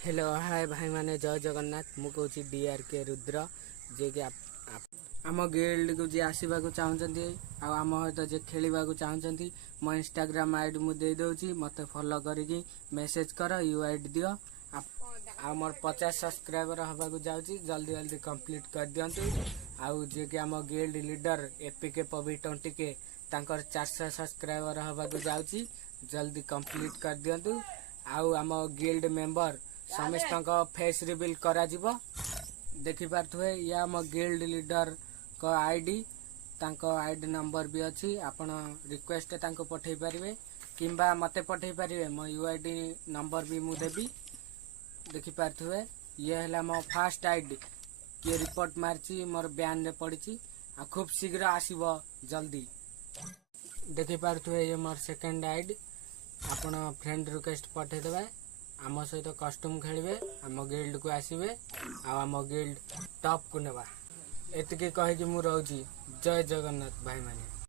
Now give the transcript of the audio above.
Hello hi भाई माने जय जगन्नाथ मु कहूँ DRK रुद्र जे कि आम गिल्ड को जी आसवा चाहते आम सहित जे खेलवा चाहते मो इंस्टाग्राम आईडी मुझे दे मत फॉलो करके मेसेज कर यूआईडी दियो आ मोर 50 सब्सक्राइबर हवा जाऊँगी जल्दी जल्दी कंप्लीट कर दिंतु आउ जे कि आम गिल्ड लीडर एपीके पबी 20 के 400 सब्सक्राइबर हवा जाऊँगी जल्दी कंप्लीट कर दिंतु आउ आम गिल्ड मेंबर समस्त फेस रिवील करा देखि पारे या आम गिल्ड लीडर को आईडी आईडी नंबर भी अच्छी आपण रिक्वेस्ट पठे पारे किंबा मते पठे पारे मो यूआईडी नंबर भी मु देबी देखि पारे ये है मो फास्ट आईडी किए रिपोर्ट मारची मोर बैन रे पड़ी आ खूब शीघ्र आसीबो जल्दी देखि पारे ये मोर सेकंड आईडी आपण फ्रेंड रिक्वेस्ट पठे देबे आम सहित कस्टम खेलिए आम गिल्ड को आसवे आम गिल्ड टॉप को नेबा एतिके कहिकी मु रहूची जय जगन्नाथ भाई माने।